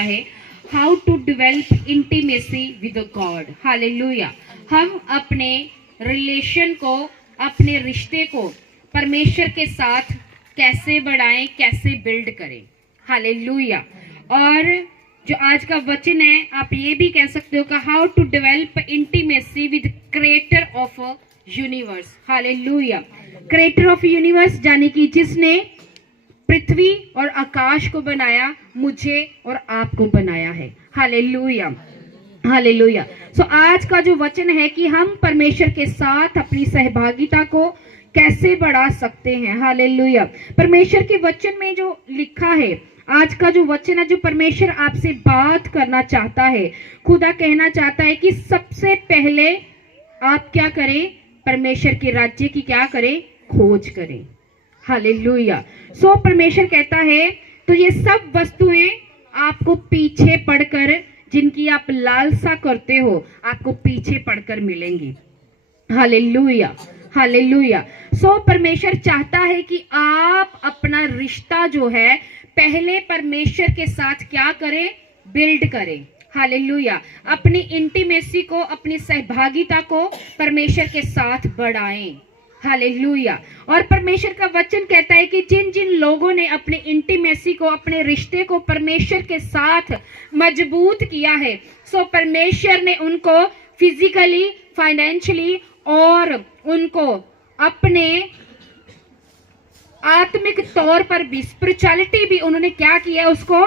है how to develop intimacy with God. Hallelujah. हम अपने रिलेशन को, अपने रिश्ते को परमेश्वर के साथ कैसे बढ़ाएं, कैसे बिल्ड करें। हालेलुया। और जो आज का वचन है, आप ये भी कह सकते हो कि how to develop intimacy with creator of universe. Hallelujah. Creator of universe यानी कि जिसने पृथ्वी और आकाश को बनाया, मुझे और आपको बनाया है। Hallelujah, hallelujah. सो आज का जो वचन है कि हम परमेश्वर के साथ अपनी सहभागिता को कैसे बढ़ा सकते हैं। हालेलुया। परमेश्वर के वचन में जो लिखा है, आज का जो वचन है, जो परमेश्वर आपसे बात करना चाहता है, खुदा कहना चाहता है कि सबसे पहले आप क्या करें, परमेश्वर के राज्य की क्या करें, खोज करें। हालेलुया। सो परमेश्वर कहता है तो ये सब वस्तुएं आपको पीछे पड़कर, जिनकी आप लालसा करते हो, आपको पीछे पड़कर मिलेंगी। Hallelujah, hallelujah. सो परमेश्वर चाहता है कि आप अपना रिश्ता जो है पहले परमेश्वर के साथ क्या करें, बिल्ड करें। हालेलुया। अपनी इंटीमेसी को, अपनी सहभागिता को परमेश्वर के साथ बढ़ाएं। हालेलुया। और परमेश्वर का वचन कहता है कि जिन जिन लोगों ने अपने इंटीमेसी को, अपने रिश्ते को परमेश्वर के साथ मजबूत किया है, सो परमेश्वर ने उनको फिजिकली, फाइनेंशियली और उनको अपने आत्मिक तौर पर भी, स्पिरिचुअलिटी भी उन्होंने क्या किया, उसको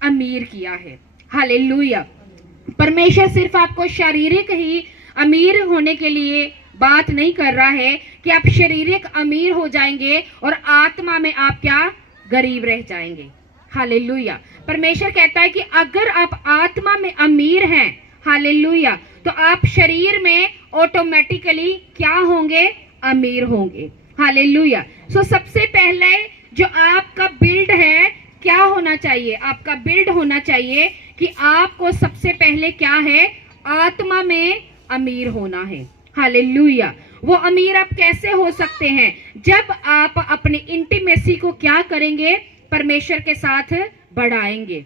अमीर किया है। हालेलुया। परमेश्वर सिर्फ आपको शारीरिक ही अमीर होने के लिए बात नहीं कर रहा है कि आप शारीरिक अमीर हो जाएंगे और आत्मा में आप क्या, गरीब रह जाएंगे। हालेलुया। परमेश्वर कहता है कि अगर आप आत्मा में अमीर हैं, हालेलुया, तो आप शरीर में ऑटोमेटिकली क्या होंगे, अमीर होंगे। हालेलुया। सो सबसे पहले जो आपका बिल्ड है, क्या होना चाहिए, आपका बिल्ड होना चाहिए कि आपको सबसे पहले क्या है, आत्मा में अमीर होना है। हालेलुया। वो अमीर आप कैसे हो सकते हैं, जब आप अपनी इंटीमेसी को क्या करेंगे, परमेश्वर के साथ बढ़ाएंगे।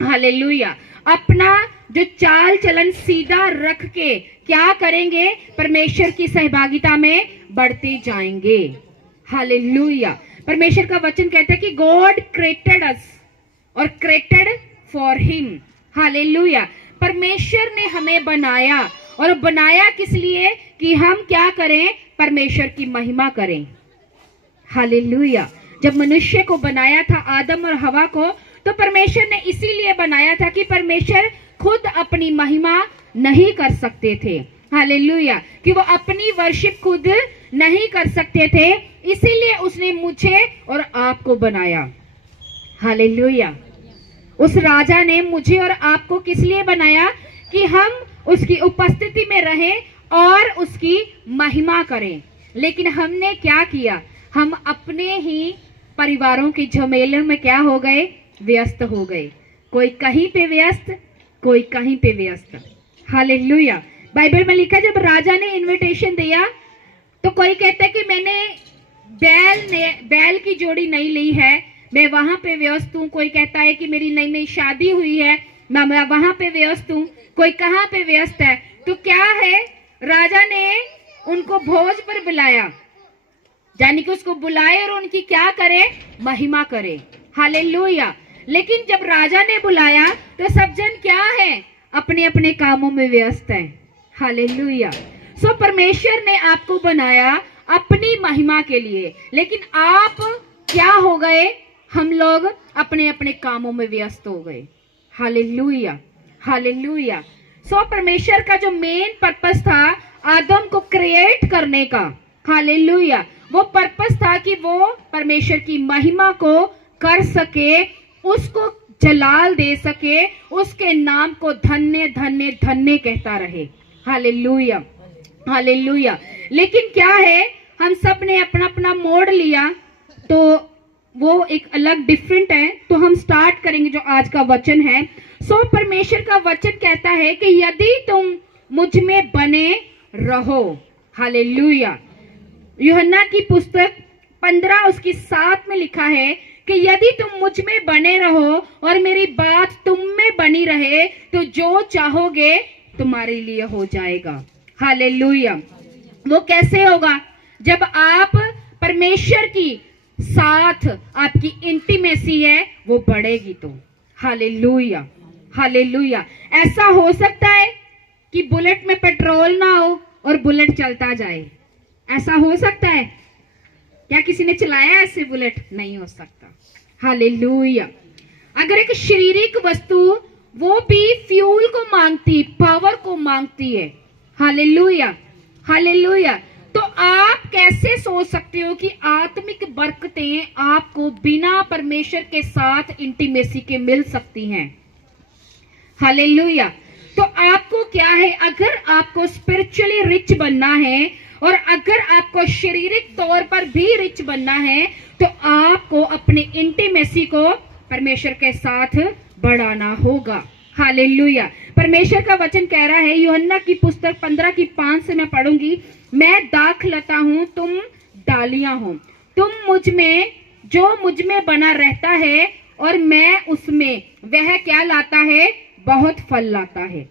हालेलुया। अपना जो चाल चलन सीधा रख के क्या करेंगे, परमेश्वर की सहभागिता में बढ़ते जाएंगे। हालेलुया। परमेश्वर का वचन कहता है कि गॉड क्रिएटेड अस और क्रिएटेड फॉर हिम। हालेलुया। परमेश्वर ने हमें बनाया, और बनाया किस लिए, कि हम क्या करें, परमेश्वर की महिमा करें। हालेलुया। जब मनुष्य को बनाया था, आदम और हवा को, तो परमेश्वर ने इसीलिए बनाया था कि परमेश्वर खुद अपनी महिमा नहीं कर सकते थे। हालेलुया। कि वो अपनी वर्शिप खुद नहीं कर सकते थे, इसीलिए उसने मुझे और आपको बनाया। हालेलुया। उस राजा ने मुझे और आपको किस लिए बनाया, कि हम उसकी उपस्थिति में रहें और उसकी महिमा करें। लेकिन हमने क्या किया, हम अपने ही परिवारों के झमेलों में क्या हो गए, व्यस्त हो गए। कोई कहीं पे व्यस्त, कोई कहीं पे व्यस्त। हालेलुया। बाइबल में लिखा, जब राजा ने इनविटेशन दिया तो कोई कहता है कि मैंने बैल की जोड़ी नहीं ली है, मैं वहां पे व्यस्त हूँ। कोई कहता है कि मेरी नई नई शादी हुई है, मैं वहां पे व्यस्त हूँ। कोई कहाँ पे व्यस्त है। तो क्या है, राजा ने उनको भोज पर बुलाया, यानी कि उसको बुलाए और उनकी क्या करे, महिमा करे। हालेलुया। लेकिन जब राजा ने बुलाया तो सब जन क्या है, अपने अपने कामों में व्यस्त हैं। हालेलुया। सो परमेश्वर ने आपको बनाया अपनी महिमा के लिए, लेकिन आप क्या हो गए, हम लोग अपने अपने कामों में व्यस्त हो गए। Hallelujah, hallelujah. सो परमेश्वर का जो मेन पर्पस था आदम को क्रिएट करने का, हालेलुया, वो पर्पस था कि वो परमेश्वर की महिमा को कर सके, उसको जलाल दे सके, उसके नाम को धन्य धन्य धन्य कहता रहे। Hallelujah, hallelujah. लेकिन क्या है, हम सब ने अपना अपना मोड़ लिया, तो वो एक अलग डिफरेंट है। तो हम स्टार्ट करेंगे जो आज का वचन है। सो परमेश्वर का वचन कहता है कि यदि तुम मुझ में बने रहो, हालेलुया। यूहन्ना की पुस्तक 15 उसकी 7 में लिखा है कि यदि तुम मुझ में बने रहो और मेरी बात तुम में बनी रहे तो जो चाहोगे तुम्हारे लिए हो जाएगा। हालेलुया। वो कैसे होगा? जब आप परमेश्वर की साथ आपकी इंटीमेसी है वो बढ़ेगी तो। Hallelujah, hallelujah. ऐसा हो सकता है कि बुलेट में पेट्रोल ना हो और बुलेट चलता जाए, ऐसा हो सकता है? क्या किसी ने चलाया ऐसे बुलेट? नहीं हो सकता। हालेलुया। अगर एक शारीरिक वस्तु वो भी फ्यूल को मांगती, पावर को मांगती है, हालेलुया, हालेलुया, तो आप कैसे सोच सकते हो कि आत्मिक बरकतें आपको बिना परमेश्वर के साथ इंटीमेसी के मिल सकती हैं? हालेलुया। तो आपको क्या है, अगर आपको स्पिरिचुअली रिच बनना है और अगर आपको शारीरिक तौर पर भी रिच बनना है तो आपको अपने इंटीमेसी को परमेश्वर के साथ बढ़ाना होगा। हालेलुया। परमेश्वर का वचन कह रहा है, यूहन्ना की पुस्तक 15:5 से मैं पढ़ूंगी, मैं दाखलता हूं, तुम डालियां हो, तुम मुझ में, जो मुझ में बना रहता है और मैं उसमें, वह क्या लाता है? बहुत फल लाता है।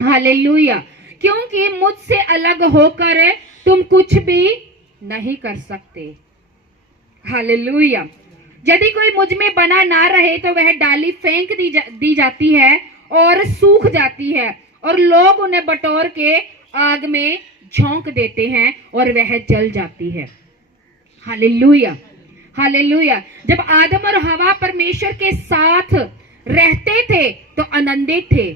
हालेलुया। क्योंकि मुझसे अलग होकर तुम कुछ भी नहीं कर सकते। हालेलुया। यदि कोई मुझ में बना ना रहे तो वह डाली फेंक दी जाती है और सूख जाती है और लोग उन्हें बटोर के आग में झोंक देते हैं और वह जल जाती है। Hallelujah, hallelujah. जब आदम और हवा परमेश्वर के साथ रहते थे तो आनंदित थे।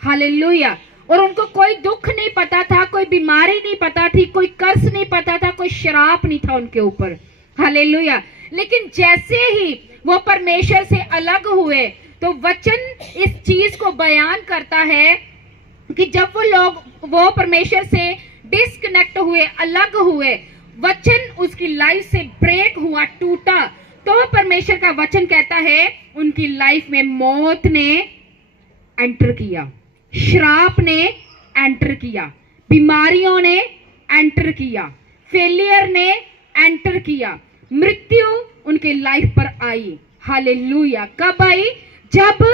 हालेलुया। और उनको कोई दुख नहीं पता था, कोई बीमारी नहीं पता थी, कोई कर्ज नहीं पता था, कोई श्राप नहीं था उनके ऊपर। हालेलुया। लेकिन जैसे ही वो परमेश्वर से अलग हुए तो वचन इस चीज को बयान करता है कि जब वो परमेश्वर से डिस्कनेक्ट हुए, अलग हुए, वचन उसकी लाइफ से ब्रेक हुआ, टूटा, तो परमेश्वर का वचन कहता है उनकी लाइफ में मौत ने एंटर किया, श्राप ने एंटर किया, बीमारियों ने एंटर किया, फेलियर ने एंटर किया, मृत्यु उनके लाइफ पर आई। हालेलुया। कब आई? जब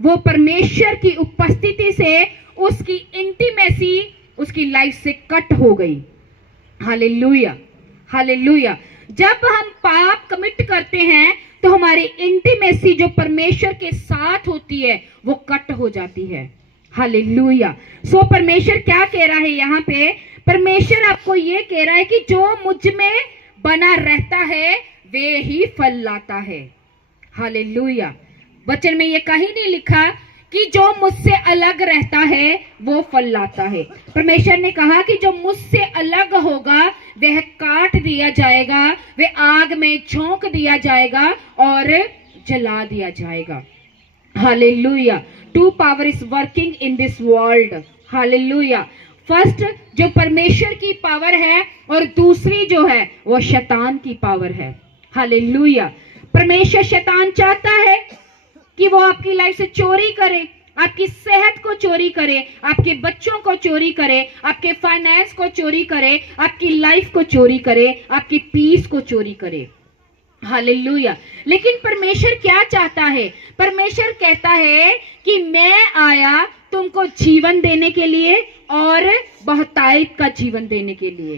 वो परमेश्वर की उपस्थिति से, उसकी इंटीमेसी उसकी लाइफ से कट हो गई। Hallelujah, hallelujah. जब हम पाप कमिट करते हैं तो हमारी इंटीमेसी जो परमेश्वर के साथ होती है वो कट हो जाती है। हालेलुया। सो परमेश्वर क्या कह रहा है यहाँ पे? परमेश्वर आपको ये कह रहा है कि जो मुझ में बना रहता है वे ही फल लाता है। हालेलुया। वचन में ये कहीं नहीं लिखा कि जो मुझसे अलग रहता है वो फल लाता है। परमेश्वर ने कहा कि जो मुझसे अलग होगा वह काट दिया जाएगा, वह आग में झोंक दिया जाएगा और जला दिया जाएगा। Hallelujah. To power is working in this world. Hallelujah. First जो परमेश्वर की पावर है और दूसरी जो है वो शैतान की पावर है। हालेलुया। परमेश्वर, शैतान चाहता है कि वो आपकी लाइफ से चोरी करे, आपकी सेहत को चोरी करे, आपके बच्चों को चोरी करे, आपके फाइनेंस को चोरी करे, आपकी लाइफ को चोरी करे, आपकी पीस को चोरी करे। हालेलुया। लेकिन परमेश्वर क्या चाहता है? परमेश्वर कहता है कि मैं आया तुमको जीवन देने के लिए और बहुतायत का जीवन देने के लिए।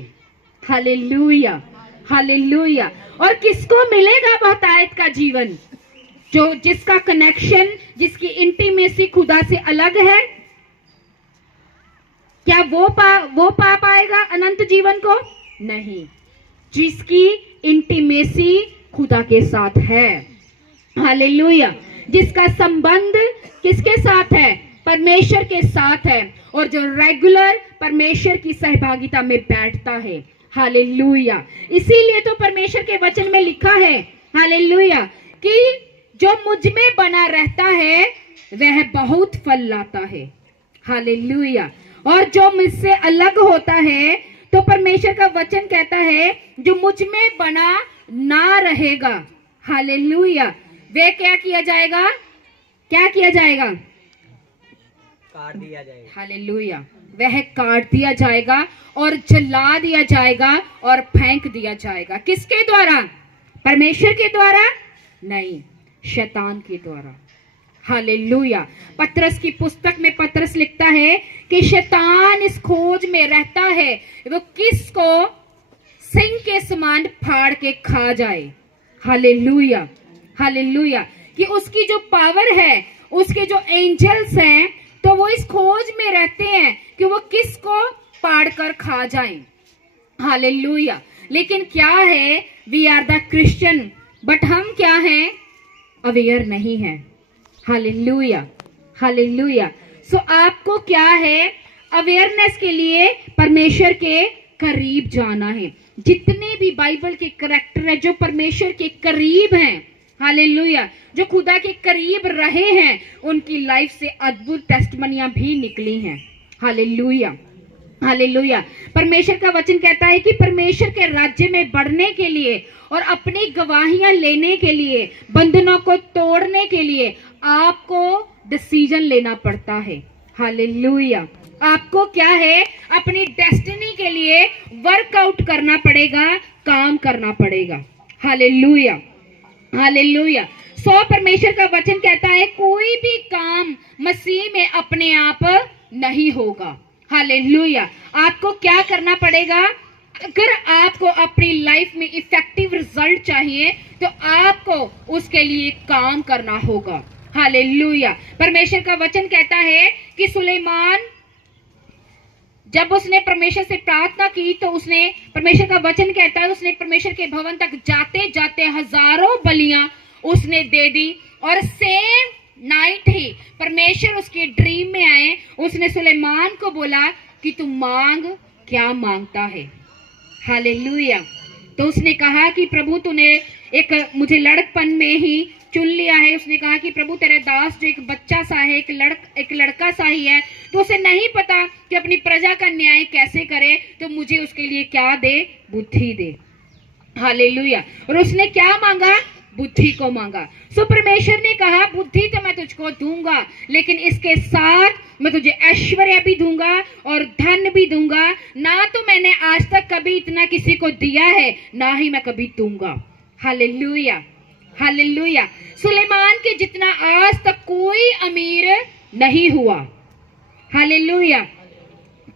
Hallelujah, hallelujah. और किसको मिलेगा बहुतायत का जीवन? जो जिसका कनेक्शन, जिसकी इंटीमेसी खुदा से अलग है। क्या वो पा पाएगा अनंत जीवन को? नहीं। जिसकी इंटीमेसी खुदा के साथ है। हालेलुया। जिसका संबंध किसके साथ है? परमेश्वर के साथ है और जो रेगुलर परमेश्वर की सहभागिता में बैठता है। हालेलुया। इसीलिए तो परमेश्वर के वचन में लिखा है, हालेलुया, कि जो मुझ में बना रहता है वह बहुत फल लाता है। हालेलुया। और जो मुझसे अलग होता है तो परमेश्वर का वचन कहता है जो मुझ में बना ना रहेगा, हालेलुया, वे क्या किया जाएगा? क्या किया जाएगा? काट दिया जाएगा। हालेलुया। वह काट दिया जाएगा और जला दिया जाएगा और फेंक दिया जाएगा। किसके द्वारा? परमेश्वर के द्वारा? नहीं, शैतान के द्वारा। हालेलुया। पतरस की पुस्तक में पतरस लिखता है कि शैतान इस खोज में रहता है वो किसको सिंह के समान फाड़ के खा जाए। Hallelujah, hallelujah. कि उसकी जो पावर है, उसके जो एंजल्स हैं, तो वो इस खोज में रहते हैं कि वो किसको फाड़ कर खा जाए। हालेलुया। लेकिन क्या है, we are the Christian, but हम क्या हैं, अवेयर नहीं है। Hallelujah, hallelujah. सो आपको क्या है, अवेयरनेस के लिए परमेश्वर के करीब जाना है। जितने भी बाइबल के करैक्टर है जो परमेश्वर के करीब हैं, हालेलुया, जो खुदा के करीब रहे हैं, उनकी लाइफ से अद्भुत टेस्टमनियां भी निकली हैं। Hallelujah, hallelujah. परमेश्वर का वचन कहता है कि परमेश्वर के राज्य में बढ़ने के लिए और अपनी गवाहियां लेने के लिए, बंधनों को तोड़ने के लिए आपको डिसीजन लेना पड़ता है। हालेलुया। आपको क्या है, अपनी डेस्टिनी के लिए वर्कआउट करना पड़ेगा, काम करना पड़ेगा। Hallelujah, hallelujah. सो परमेश्वर का वचन कहता है कोई भी काम मसीह में अपने आप नहीं होगा। हालेलुया। आपको क्या करना पड़ेगा, अगर आपको अपनी लाइफ में इफेक्टिव रिजल्ट चाहिए तो आपको उसके लिए काम करना होगा। हालेलुया। परमेश्वर का वचन कहता है कि सुलेमान जब उसने परमेश्वर से प्रार्थना की तो उसने, परमेश्वर का वचन कहता है, उसने परमेश्वर के भवन तक जाते जाते हजारों बलियां उसने दे दी। और सेम नाइट ही परमेश्वर उसके ड्रीम में आए, उसने सुलेमान को बोला कि तू मांग, क्या मांगता है। हालेलुया। तो उसने कहा कि प्रभु तूने एक मुझे लड़कपन में ही चुन लिया है। उसने कहा कि प्रभु तेरे दास जो एक बच्चा सा है, एक लड़का सा ही है, तो उसे नहीं पता कि अपनी प्रजा का न्याय कैसे करे, तो मुझे उसके लिए क्या दे, बुद्धि दे। हालेलुया। और उसने क्या मांगा, बुद्धि को मांगा। सो परमेश्वर ने कहा बुद्धि तो मैं तुझको दूंगा, लेकिन इसके साथ मैं तुझे ऐश्वर्य भी दूंगा और धन भी दूंगा। ना तो मैंने आज तक कभी इतना किसी को दिया है, ना ही मैं कभी दूंगा। Hallelujah, hallelujah. सुलेमान के जितना आज तक कोई अमीर नहीं हुआ। हालेलुया।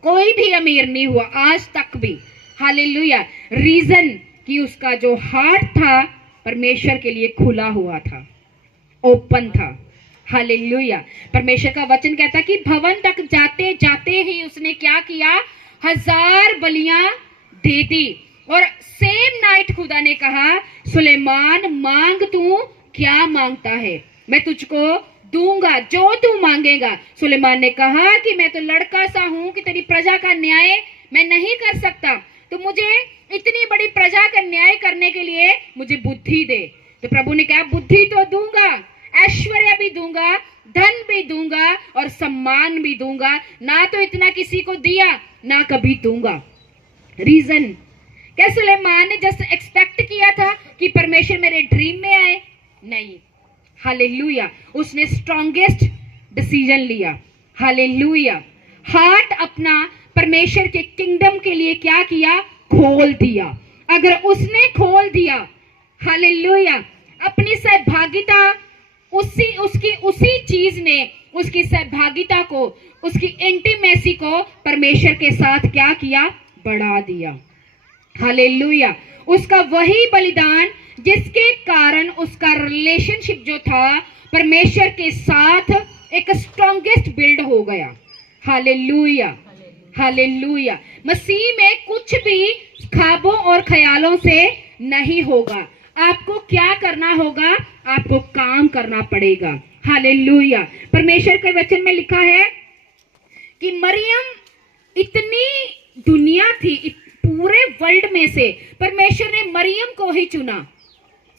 कोई भी अमीर नहीं हुआ आज तक भी। हालेलुया। रीजन कि उसका जो हार्ट था परमेश्वर के लिए खुला हुआ था, ओपन था। हालेलुया। परमेश्वर का वचन कहता कि भवन तक जाते जाते ही उसने क्या किया, 1000 बलियां दे दी। और सेम नाइट खुदा ने कहा सुलेमान मांग, तू क्या मांगता है, मैं तुझको दूंगा जो तू मांगेगा। सुलेमान ने कहा कि मैं तो लड़का सा हूं कि तेरी प्रजा का न्याय मैं नहीं कर सकता, तो मुझे इतनी बड़ी प्रजा का न्याय करने के लिए मुझे बुद्धि दे। तो प्रभु ने कहा बुद्धि तो दूंगा, ऐश्वर्य भी दूंगा, धन भी दूंगा और सम्मान भी दूंगा। ना तो इतना किसी को दिया, ना कभी दूंगा। रीजन क्या सुलेमान ने जस्ट एक्सपेक्ट किया था कि परमेश्वर मेरे ड्रीम में आए? नहीं। हालेलुया। उसने स्ट्रॉन्गेस्ट डिसीजन लिया। हालेलुया। हार्ट अपना परमेश्वर के किंगडम के लिए क्या किया, खोल दिया। अगर उसने खोल दिया, हालेलुया, अपनी सहभागिता उसी चीज ने उसकी सहभागिता को, उसकी इंटीमेसी को परमेश्वर के साथ क्या किया, बढ़ा दिया। हालेलुया। उसका वही बलिदान जिसके कारण उसका रिलेशनशिप जो था परमेश्वर के साथ एक स्ट्रॉन्गेस्ट बिल्ड हो गया। Hallelujah, hallelujah. मसीह में कुछ भी ख्वाबों और ख्यालों से नहीं होगा। आपको क्या करना होगा, आपको काम करना पड़ेगा। हालेलुया। परमेश्वर के वचन में लिखा है कि मरियम, इतनी दुनिया थी, पूरे वर्ल्ड में से परमेश्वर ने मरियम को ही चुना।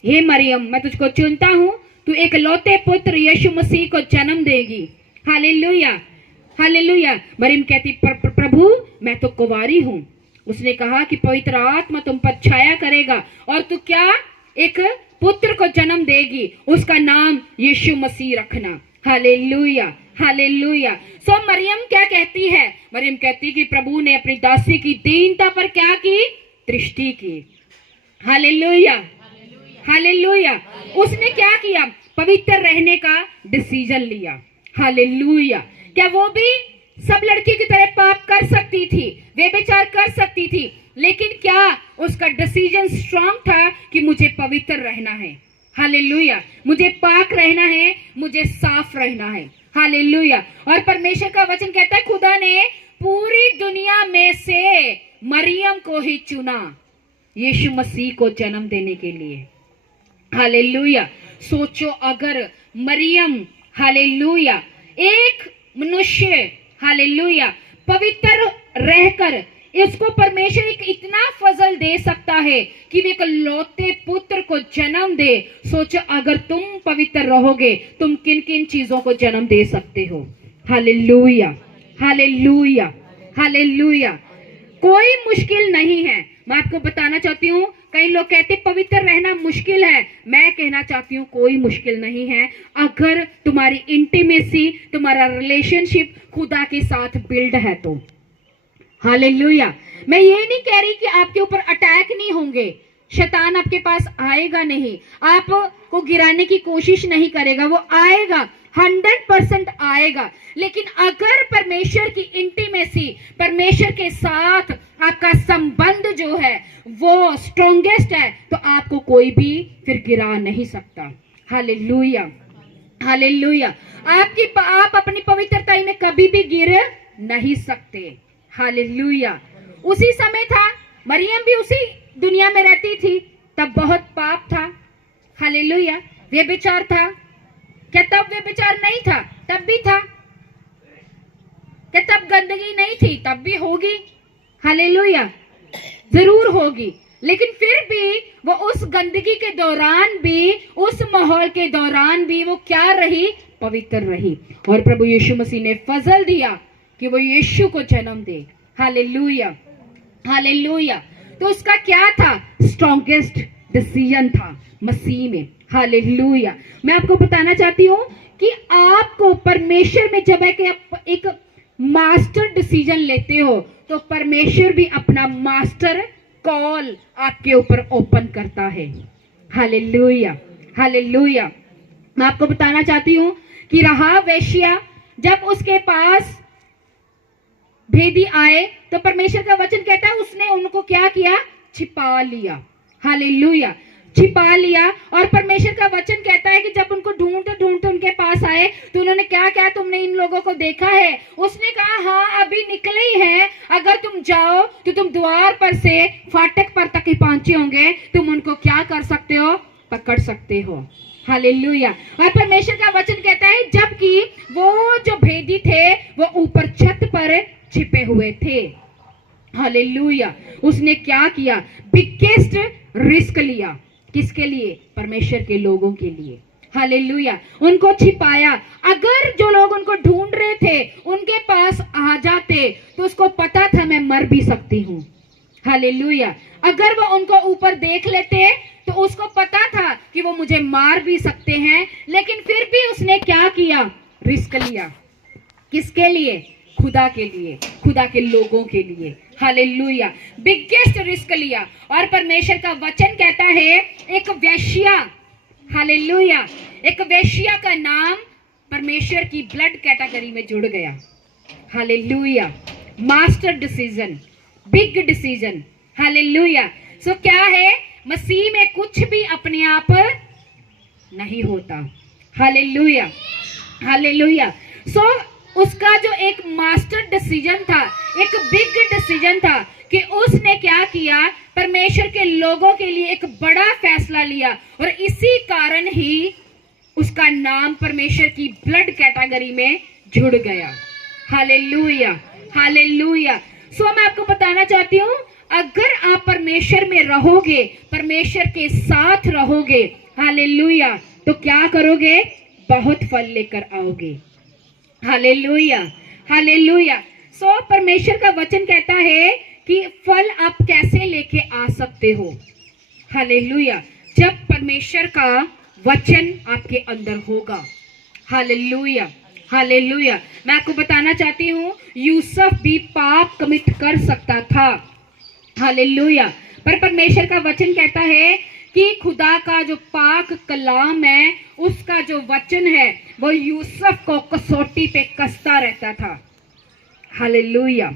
हे मरियम, मैं तुझको चुनता हूं, तू एक लौते पुत्र यीशु मसीह को जन्म देगी। Hallelujah, hallelujah. मरियम कहती प्रभु मैं तो कुंवारी हूं। उसने कहा कि पवित्र आत्मा तुम पर छाया करेगा और तू क्या, एक पुत्र को जन्म देगी, उसका नाम यीशु मसीह रखना। Hallelujah, hallelujah. सो मरियम क्या कहती है, मरियम कहती कि प्रभु ने अपनी दासी की दीनता पर क्या की, दृष्टि की। Hallelujah, hallelujah. उसने क्या किया? पवित्र रहने का डिसीजन लिया। हालेलुया। क्या वो भी सब लड़की की तरह पाप कर सकती थी, व्यभिचार कर सकती थी, लेकिन क्या उसका डिसीजन स्ट्रांग था कि मुझे पवित्र रहना है। हालेलुया। मुझे पाक रहना है, मुझे साफ रहना है। हालेलुया। और परमेश्वर का वचन कहता है खुदा ने पूरी दुनिया में से मरियम को ही चुना यीशु मसीह को जन्म देने के लिए। हालेलुया। सोचो अगर मरियम, हालेलुया, एक मनुष्य, हालेलुया, पवित्र रहकर इसको परमेश्वर एक इतना फजल दे सकता है कि वे एक लौते पुत्र को जन्म दे। सोचो अगर तुम पवित्र रहोगे तुम किन किन चीजों को जन्म दे सकते हो। Hallelujah, hallelujah, hallelujah. कोई मुश्किल नहीं है। मैं आपको बताना चाहती हूँ, कई लोग कहते पवित्र रहना मुश्किल है, मैं कहना चाहती हूँ कोई मुश्किल नहीं है अगर तुम्हारी इंटीमेसी, तुम्हारा रिलेशनशिप खुदा के साथ बिल्ड है तो। हालेलुया। मैं ये नहीं कह रही कि आपके ऊपर अटैक नहीं होंगे, शैतान आपके पास आएगा नहीं, आपको गिराने की कोशिश नहीं करेगा, वो आएगा, 100% आएगा। लेकिन अगर परमेश्वर की इंटीमेसी, परमेश्वर के साथ आपका संबंध जो है वो स्ट्रॉन्गेस्ट है तो आपको कोई भी फिर गिरा नहीं सकता। Hallelujah, hallelujah. आप अपनी पवित्रता में कभी भी गिर नहीं सकते। हालेलुया। उसी समय था, मरियम भी उसी दुनिया में रहती थी, तब बहुत पाप था। हालेलुया। व्यभिचार था। क्या तब व्यभिचार नहीं था? तब भी था। क्या तब गंदगी नहीं थी? तब भी होगी। हालेलुया, जरूर होगी। लेकिन फिर भी वो उस गंदगी के दौरान भी, उस माहौल के दौरान भी वो क्या रही? पवित्र रही। और प्रभु यीशु मसीह ने फजल दिया कि वो यीशु को जन्म दे। Hallelujah, hallelujah. तो उसका क्या था? स्ट्रॉन्गेस्ट डिसीजन था मसीह में। हालेलुया। मैं आपको बताना चाहती हूँ कि आपको परमेश्वर में जब एक मास्टर डिसीजन लेते हो तो परमेश्वर भी अपना मास्टर कॉल आपके ऊपर ओपन करता है। Hallelujah, hallelujah. मैं आपको बताना चाहती हूँ कि राहाब वेश्या जब उसके पास भेदी आए तो परमेश्वर का वचन कहता है उसने उनको क्या किया? छिपा लिया। हालेलुया, छिपा लिया। और परमेश्वर का वचन कहता है कि जब उनको ढूंढते ढूंढते उनके पास आए तो उन्होंने क्या क्या तुमने इन लोगों को देखा है? उसने कहा हाँ अभी निकले ही हैं, अगर तुम जाओ तो तुम द्वार पर से फाटक पर तक ही पहुंचे होंगे, तुम उनको क्या कर सकते हो? पकड़ सकते हो। हालेलुया। और परमेश्वर का वचन कहता है जबकि वो जो भेदी थे वो ऊपर छत पर छिपे हुए थे। हालेलुया। उसने क्या किया? बिगेस्ट रिस्क लिया। किसके लिए? परमेश्वर के लोगों के लिए। हालेलुया। उनको छिपाया। अगर जो लोग उनको ढूंढ रहे थे उनके पास आ जाते तो उसको पता था मैं मर भी सकती हूँ। हालेलुया। अगर वो उनको ऊपर देख लेते तो उसको पता था कि वो मुझे मार भी सकते हैं, लेकिन फिर भी उसने क्या किया? रिस्क लिया। किसके लिए? खुदा के लिए, खुदा के लोगों के लिए। हालेलुया। बिगेस्ट रिस्क लिया। और परमेश्वर का वचन कहता है एक वेश्या, हालेलुया, एक वेश्या का नाम परमेश्वर की ब्लड कैटेगरी में जुड़ गया। Hallelujah. Master decision, big decision. Hallelujah. So क्या है? मसीह में कुछ भी अपने आप नहीं होता। Hallelujah, hallelujah. सो उसका जो एक मास्टर डिसीजन था, एक बिग डिसीजन था कि उसने क्या किया? परमेश्वर के लोगों के लिए एक बड़ा फैसला लिया और इसी कारण ही उसका नाम परमेश्वर की ब्लड कैटेगरी में जुड़ गया। Hallelujah, hallelujah. सो मैं आपको बताना चाहती हूँ अगर आप परमेश्वर में रहोगे, परमेश्वर के साथ रहोगे, हालेलुया, तो क्या करोगे? बहुत फल लेकर आओगे। Hallelujah, hallelujah. सो परमेश्वर का वचन कहता है कि फल आप कैसे लेके आ सकते हो? हालेलुया, जब परमेश्वर का वचन आपके अंदर होगा। Hallelujah, hallelujah. मैं आपको बताना चाहती हूँ यूसुफ भी पाप कमिट कर सकता था। हालेलुया। पर परमेश्वर का वचन कहता है कि खुदा का जो पाक कलाम है, उसका जो वचन है, वो यूसुफ को कसौटी पे कसता रहता था। हालेलुया।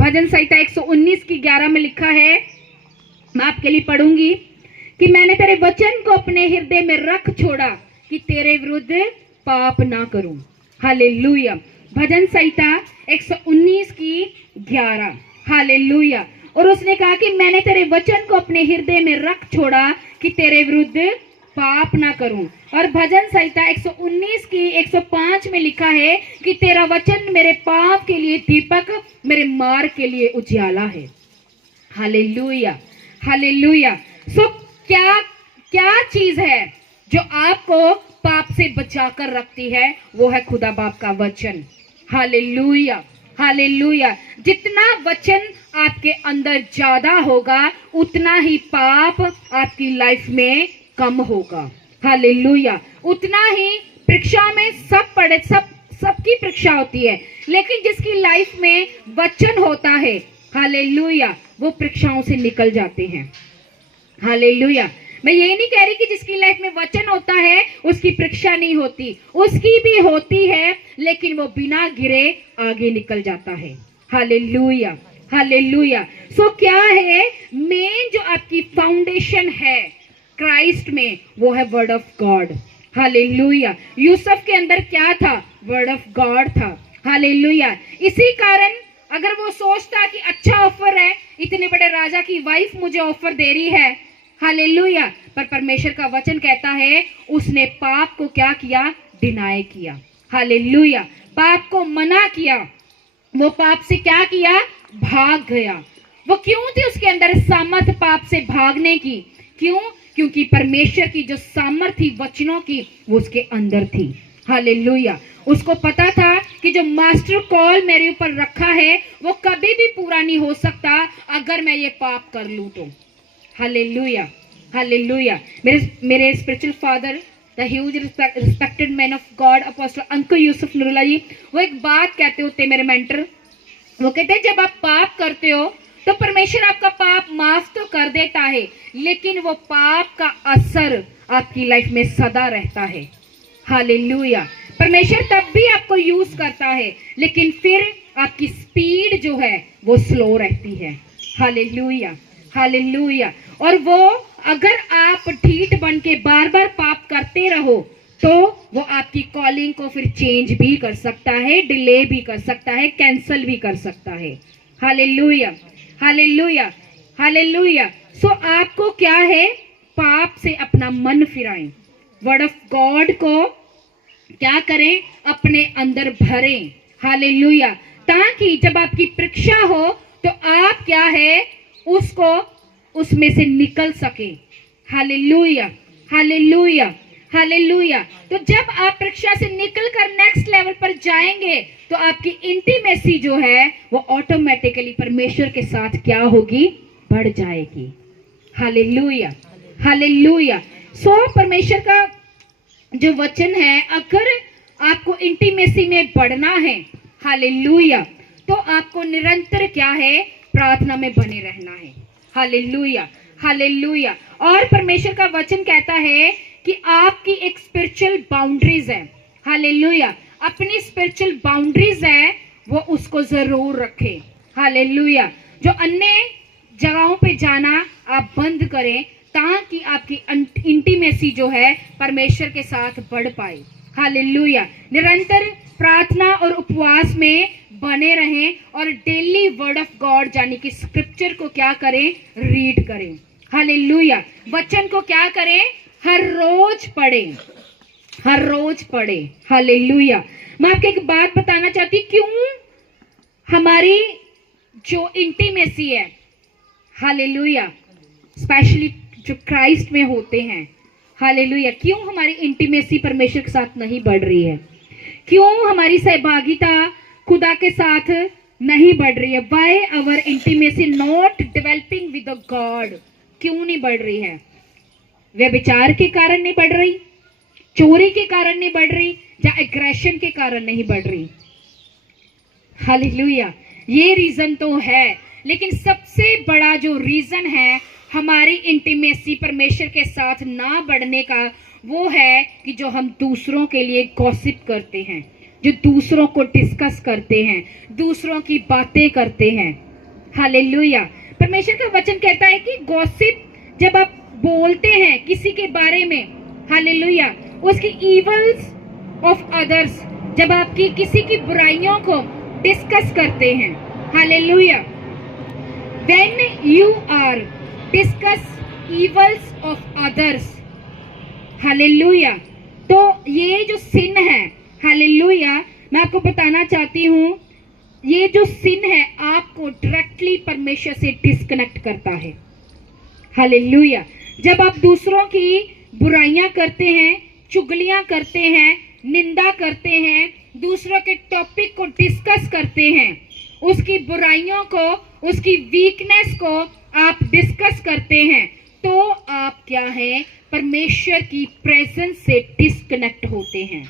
भजन संहिता 119 की 11 में लिखा है, मैं आपके लिए पढ़ूंगी कि मैंने तेरे वचन को अपने हृदय में रख छोड़ा कि तेरे विरुद्ध पाप ना करूं। हालेलुया। भजन संहिता 119 की 11। हालेलुया। और उसने कहा कि मैंने तेरे वचन को अपने हृदय में रख छोड़ा कि तेरे विरुद्ध पाप ना करूं। और भजन संहिता 119 की 105 में लिखा है कि तेरा वचन मेरे पाप के लिए दीपक, मेरे मार्ग के लिए उजियाला है। हालेलुया। हालेलुया। सो क्या क्या चीज है जो आपको पाप से बचाकर रखती है? वो है खुदा बाप का वचन। हालेलुया। हालेलुया। जितना वचन आपके अंदर ज्यादा होगा, उतना ही पाप आपकी लाइफ में कम होगा। हालेलुया। उतना ही परीक्षा में सबकी परीक्षा होती है, लेकिन जिसकी लाइफ में वचन होता है, हालेलुया, वो परीक्षाओं से निकल जाते हैं। हालेलुया। मैं ये नहीं कह रही कि जिसकी लाइफ में वचन होता है उसकी परीक्षा नहीं होती, उसकी भी होती है, लेकिन वो बिना गिरे आगे निकल जाता है। हालेलुया। हालेलुया। सो क्या है मेन जो आपकी फाउंडेशन है क्राइस्ट में? वो है word of God. Hallelujah. Yusuf के अंदर क्या था? वर्ड ऑफ गॉड था। हालेलुया। इसी कारण अगर वो सोचता कि अच्छा ऑफर है, इतने बड़े राजा की वाइफ मुझे ऑफर दे रही है, हालेलुया, पर परमेश्वर का वचन कहता है उसने पाप को क्या किया? डिनाई किया। हालेलुया। पाप को मना किया। वो पाप से क्या किया? भाग गया। वो क्यों थी उसके अंदर सामर्थ पाप से भागने की? क्यों? क्योंकि परमेश्वर की जो सामर्थ थी वचनों की, वो उसके अंदर थी। हालेलुया। उसको पता था कि जो मास्टर कॉल मेरे ऊपर रखा है वो कभी भी पूरा नहीं हो सकता अगर मैं ये पाप कर लूं तो। हालेलुया। हालेलुया। मेरे spiritual father, the huge respected man of God, apostle uncle Yusuf Noorullah ji, वो एक बात कहते होते, मेरे मेंटर, वो कहते हैं जब आप पाप करते हो तो परमेश्वर आपका पाप माफ तो कर देता है, लेकिन वो पाप का असर आपकी लाइफ में सदा रहता है। हालेलुया। परमेश्वर तब भी आपको यूज करता है, लेकिन फिर आपकी स्पीड जो है वो स्लो रहती है। हालेलुया। हालेलुया। और वो अगर आप ढीठ बन के बार बार पाप करते रहो तो वो आपकी कॉलिंग को फिर चेंज भी कर सकता है, डिले भी कर सकता है, कैंसल भी कर सकता है। हालेलुया। हालेलुया। हालेलुया। सो आपको क्या है? पाप से अपना मन फिराएं, वर्ड ऑफ गॉड को क्या करें? अपने अंदर भरें। हालेलुया। ताकि जब आपकी परीक्षा हो तो आप क्या है? उसको उसमें से निकल सके। हालेलुया। हालेलुया। हालेलुया। तो जब आप परीक्षा से निकल कर नेक्स्ट लेवल पर जाएंगे तो आपकी इंटीमेसी जो है वो ऑटोमेटिकली परमेश्वर के साथ क्या होगी? बढ़ जाएगी। हालेलुया। हालेलुया। सो परमेश्वर का जो वचन है, अगर आपको इंटीमेसी में बढ़ना है, हालेलुया, तो आपको निरंतर क्या है? प्रार्थना में बने रहना है। हालेलुया। हालेलुया। और परमेश्वर का वचन कहता है कि आपकी एक स्पिरिचुअल बाउंड्रीज है। हालेलुया। अपनी स्पिरिचुअल बाउंड्रीज है वो उसको जरूर रखें। हालेलुया। जो अन्य जगहों पे जाना आप बंद करें ताकि आपकी इंटीमेसी जो है परमेश्वर के साथ बढ़ पाए। हालेलुया। निरंतर प्रार्थना और उपवास में बने रहें और डेली वर्ड ऑफ गॉड यानी कि स्क्रिप्चर को क्या करें? रीड करें। हालेलुया। वचन को क्या करें? हर रोज पढ़ें। हर रोज पढ़ें। हालेलुया। मैं आपको एक बात बताना चाहती, क्यों हमारी जो इंटीमेसी है, हालेलुया, स्पेशली जो क्राइस्ट में होते हैं, हालेलुया, क्यों हमारी इंटीमेसी परमेश्वर के साथ नहीं बढ़ रही है? क्यों हमारी सहभागिता खुदा के साथ नहीं बढ़ रही है? Why our intimacy not developing with God? क्यों नहीं बढ़ रही है? व्यभिचार के कारण नहीं बढ़ रही, चोरी के कारण नहीं बढ़ रही, या एग्रेशन के कारण नहीं बढ़ रही? हालेलुया। ये रीजन तो है, लेकिन सबसे बड़ा जो रीजन है, हमारी इंटीमेसी परमेश्वर के साथ ना बढ़ने का वो है कि जो हम दूसरों के लिए गॉसिप करते हैं, जो दूसरों को डिस्कस करते हैं, दूसरों की बातें करते हैं। हालेलुया। परमेश्वर का वचन कहता है कि गॉसिप जब आप बोलते हैं किसी के बारे में, हालेलुया, उसकी इवल्स ऑफ अदर्स, जब आपकी किसी की बुराइयों को डिस्कस करते हैं, hallelujah, when you are discuss evils of others, hallelujah, तो ये जो सिन है, हालेलुया, मैं आपको बताना चाहती हूँ, ये जो सिन है आपको डायरेक्टली परमेश्वर से डिस्कनेक्ट करता है। हालेलुया। जब आप दूसरों की बुराइयां करते हैं, चुगलियां करते हैं, निंदा करते हैं, दूसरों के टॉपिक को डिस्कस करते हैं, उसकी बुराइयों को, उसकी वीकनेस को आप डिस्कस करते हैं, तो आप क्या है, परमेश्वर की प्रेजेंस से डिस्कनेक्ट होते हैं।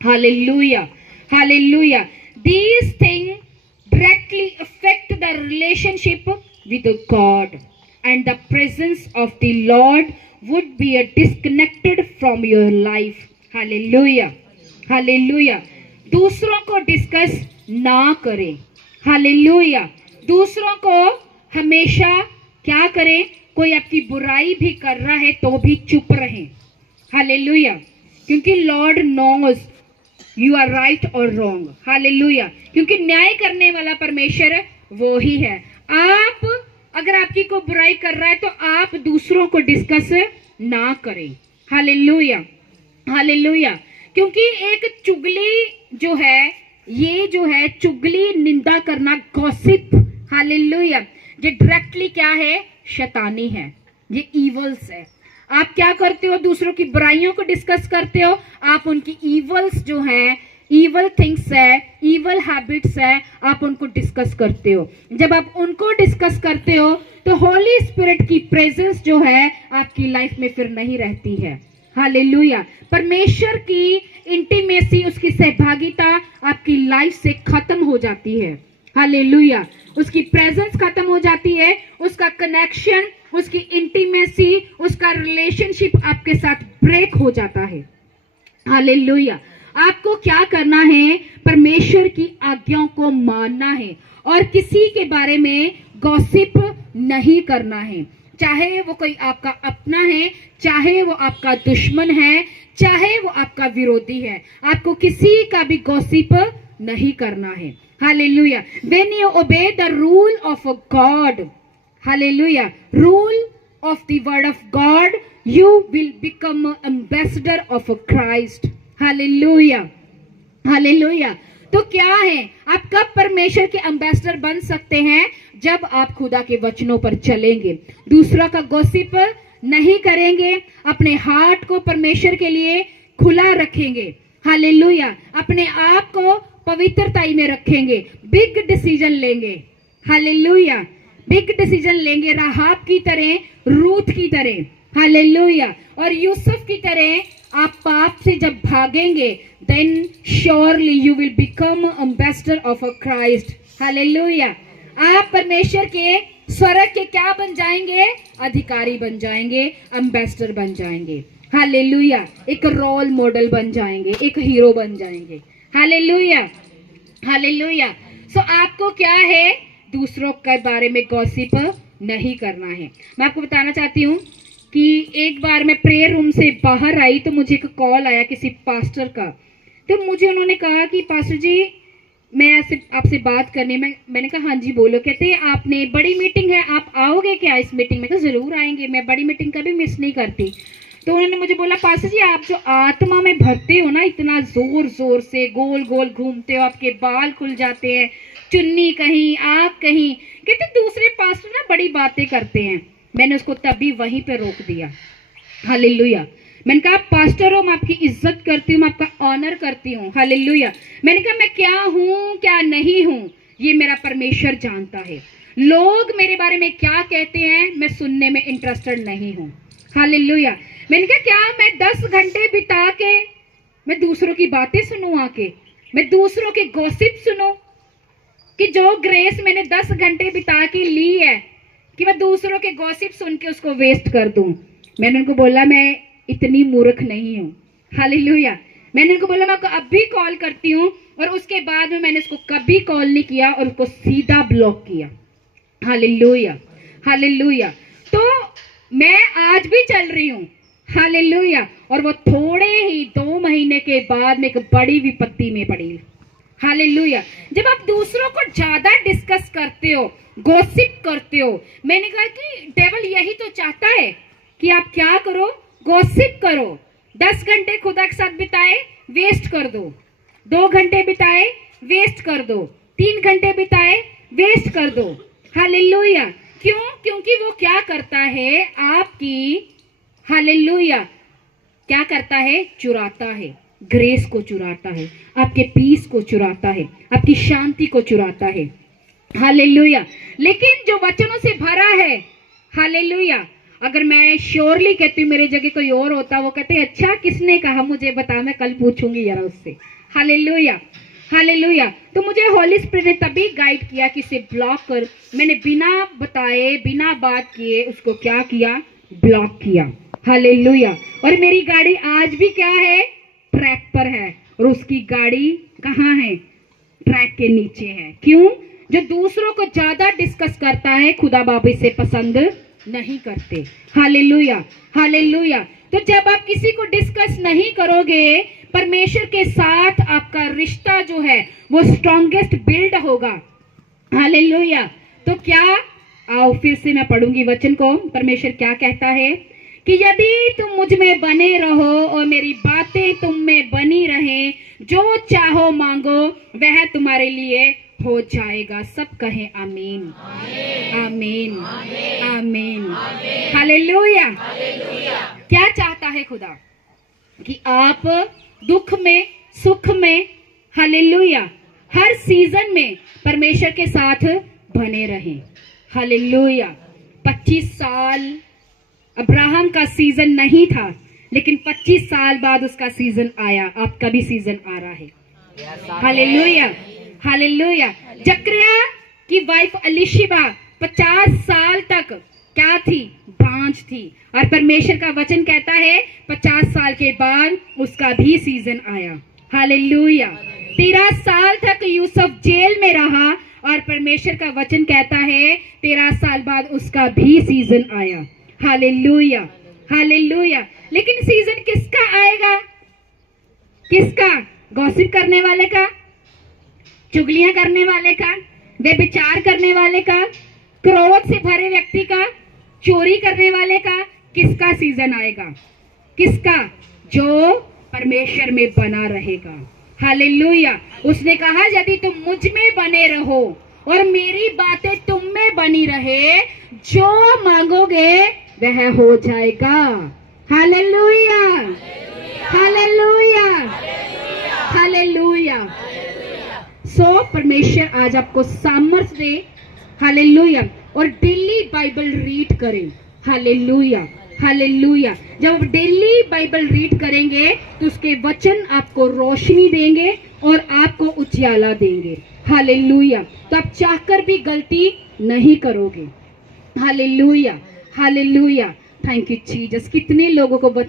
Hallelujah, hallelujah. These things directly affect the relationship with God, and the presence of the Lord would be disconnected from your life. Hallelujah, hallelujah. दूसरों को डिस्कस ना करें। हालेलुया। दूसरों को हमेशा क्या करें, कोई आपकी बुराई भी कर रहा है तो भी चुप रहें। हालेलुया। क्योंकि Lord knows you are right और रॉन्ग। हालेलुया। क्योंकि न्याय करने वाला परमेश्वर वो ही है। आप अगर आपकी कोई बुराई कर रहा है तो आप दूसरों को डिस्कस ना करें। Hallelujah, hallelujah. क्योंकि एक चुगली जो है, ये जो है चुगली, निंदा करना, गॉसिप, हालेलुया, ये डायरेक्टली क्या है, शैतानी है, ये इवल्स है। आप क्या करते हो, दूसरों की बुराइयों को डिस्कस करते हो, आप उनकी इवल्स जो हैं, इवल थिंग्स है, इवल हैबिट्स है, आप उनको डिस्कस करते हो। जब आप उनको डिस्कस करते हो तो होली स्पिरिट की प्रेजेंस जो है आपकी लाइफ में फिर नहीं रहती है। हालेलुया। परमेश्वर की इंटीमेसी, उसकी सहभागिता आपकी लाइफ से खत्म हो जाती है। हालेलुया। उसकी प्रेजेंस खत्म हो जाती है, उसका कनेक्शन, उसकी इंटीमेसी, उसका रिलेशनशिप आपके साथ ब्रेक हो जाता है। हालेलुया। आपको क्या करना है, परमेश्वर की आज्ञाओं को मानना है और किसी के बारे में गॉसिप नहीं करना है, चाहे वो कोई आपका अपना है, चाहे वो आपका दुश्मन है, चाहे वो आपका विरोधी है। आपको किसी का भी गॉसिप नहीं करना है। Hallelujah. When you obey the rule of God, hallelujah, rule of the word of God, you will become an ambassador of Christ. Hallelujah, hallelujah. तो क्या है, आप कब परमेश्वर के एम्बेसडर बन सकते हैं, जब आप खुदा के वचनों पर चलेंगे, दूसरा का गॉसिप नहीं करेंगे, अपने हार्ट को परमेश्वर के लिए खुला रखेंगे। हालेलुया। अपने आप को पवित्रताई में रखेंगे, बिग डिसीजन लेंगे। हालेलुया। बिग डिसीजन लेंगे, राहाब की तरह, रूथ की तरह। हालेलुया। और यूसुफ की तरह आप पाप से जब भागेंगे, then surely you will become ambassador of Christ. Hallelujah. आप परमेश्वर के स्वर्ग के क्या बन जाएंगे, अधिकारी बन जाएंगे, एम्बेसडर बन जाएंगे। हालेलुया। एक रोल मॉडल बन जाएंगे, एक हीरो बन जाएंगे। Hallelujah, hallelujah. सो आपको क्या है, दूसरों के बारे में गॉसिप नहीं करना है। मैं आपको बताना चाहती हूँ कि एक बार मैं प्रेयर रूम से बाहर आई तो मुझे एक कॉल आया किसी पास्टर का। तो मुझे उन्होंने कहा कि पास्टर जी मैं आपसे बात करनी। मैंने कहा हाँ जी बोलो। कहते हैं आपने बड़ी मीटिंग है, आप आओगे क्या इस मीटिंग में? कहा जरूर आएंगे, मैं बड़ी मीटिंग कभी मिस नहीं करती। तो उन्होंने मुझे बोला पास्टर जी आप जो आत्मा में भरते हो ना, इतना जोर जोर से गोल गोल घूमते हो, आपके बाल खुल जाते हैं, चुन्नी कहीं, आग कहीं। कहते दूसरे पास्टर ना बड़ी बातें करते हैं। मैंने उसको तभी वहीं पे रोक दिया। हालेलुया। मैंने कहा पास्टर हो, मैं आपकी इज्जत करती हूँ, मैं आपका ऑनर करती हूँ। हालेलुया। मैंने कहा मैं क्या हूँ क्या नहीं हूँ ये मेरा परमेश्वर जानता है। लोग मेरे बारे में क्या कहते हैं मैं सुनने में इंटरेस्टेड नहीं हूँ। हालेलुया। मैंने कहा क्या मैं 10 घंटे बिता के मैं दूसरों की बातें सुनूं, आके मैं दूसरों के गॉसिप सुनूं, कि जो ग्रेस मैंने 10 घंटे बिता के ली है कि मैं दूसरों के गॉसिप सुन के उसको वेस्ट कर दूं। मैंने उनको बोला मैं इतनी मूर्ख नहीं हूँ। हालेलुया। मैंने उनको बोला मैं आपको अब भी कॉल करती हूँ, और उसके बाद में मैंने उसको कभी कॉल नहीं किया और उसको सीधा ब्लॉक किया। Hallelujah, hallelujah. तो मैं आज भी चल रही हूँ। हालेलुया। और वो थोड़े ही 2 महीने के बाद में एक बड़ी विपत्ति में पड़ी। हालेलुया। जब आप दूसरों को ज्यादा डिस्कस करते हो, गॉसिप करते हो, मैंने कहा कि डेविल यही तो चाहता है कि आप क्या करो, गॉसिप करो। 10 घंटे खुदा के साथ बिताए, वेस्ट कर दो। 2 घंटे बिताए, वेस्ट कर दो। 3 घंटे बिताए, वेस्ट कर दो। हालेलुया। क्यों? क्योंकि वो क्या करता है आपकी, हालेलुया, क्या करता है? चुराता है, ग्रेस को चुराता है, आपके पीस को चुराता है, आपकी शांति को चुराता है। हालेलुया। लेकिन जो वचनों से भरा है, हालेलुया, अगर मैं श्योरली कहती हूँ मेरे जगह कोई और होता, वो कहते अच्छा किसने कहा मुझे बता, मैं कल पूछूंगी यार उससे। Hallelujah, hallelujah. तो मुझे हॉली स्पिरिट ने तभी गाइड किया कि इसे ब्लॉक कर। मैंने बिना बताए, बिना बात किए उसको क्या किया? ब्लॉक किया। हालेलुया। और मेरी गाड़ी आज भी क्या है? ट्रैक पर है, और उसकी गाड़ी कहाँ है? ट्रैक के नीचे है। क्यों? जो दूसरों को ज्यादा डिस्कस करता है, खुदा बाबा से पसंद नहीं करते। Hallelujah, hallelujah. तो जब आप किसी को डिस्कस नहीं करोगे, परमेश्वर के साथ आपका रिश्ता जो है वो स्ट्रॉन्गेस्ट बिल्ड होगा। हालेलुया। तो क्या, आओ फिर से मैं पढ़ूंगी वचन को। परमेश्वर क्या कहता है कि यदि तुम मुझ में बने रहो और मेरी बातें तुम में बनी रहें, जो चाहो मांगो वह तुम्हारे लिए हो जाएगा। सब कहें आमीन, आमीन, आमीन। हालेलुया। क्या चाहता है खुदा? कि आप दुख में, सुख में, हालेलुया, हर सीजन में परमेश्वर के साथ बने रहें। हालेलुया। 25 साल अब्राहम का सीजन नहीं था, लेकिन 25 साल बाद उसका सीजन आया। आपका भी सीजन आ रहा है। Hallelujah, hallelujah. जकरिया की वाइफ अलीशिबा 50 साल तक क्या थी? बांझ थी। और परमेश्वर का वचन कहता है 50 साल के बाद उसका भी सीजन आया। हालेलुया। 13 साल तक यूसुफ जेल में रहा, और परमेश्वर का वचन कहता है 13 साल बाद उसका भी सीजन आया। Hallelujah, hallelujah. लेकिन सीजन किसका आएगा? किसका? गॉसिप करने वाले का, चुगलियां करने वाले का, व्यभिचार करने वाले का, क्रोध से भरे व्यक्ति का, चोरी करने वाले का? किसका सीजन आएगा? किसका? जो परमेश्वर में बना रहेगा। हालेलुया। उसने कहा यदि तुम मुझ में बने रहो और मेरी बातें तुम में बनी रहे, जो मांगोगे वह हो जाएगा। Hallelujah, hallelujah, hallelujah. सो परमेश्वर आज आपको सामर्थ्य दे। हालेलुया। और डेली बाइबल रीड करें। Hallelujah, hallelujah. जब आप डेली बाइबल रीड करेंगे तो उसके वचन आपको रोशनी देंगे और आपको उजियाला देंगे। हालेलुया। तो आप चाहकर भी गलती नहीं करोगे। Hallelujah, hallelujah. Thank you Jesus. कितने लोगों को वचन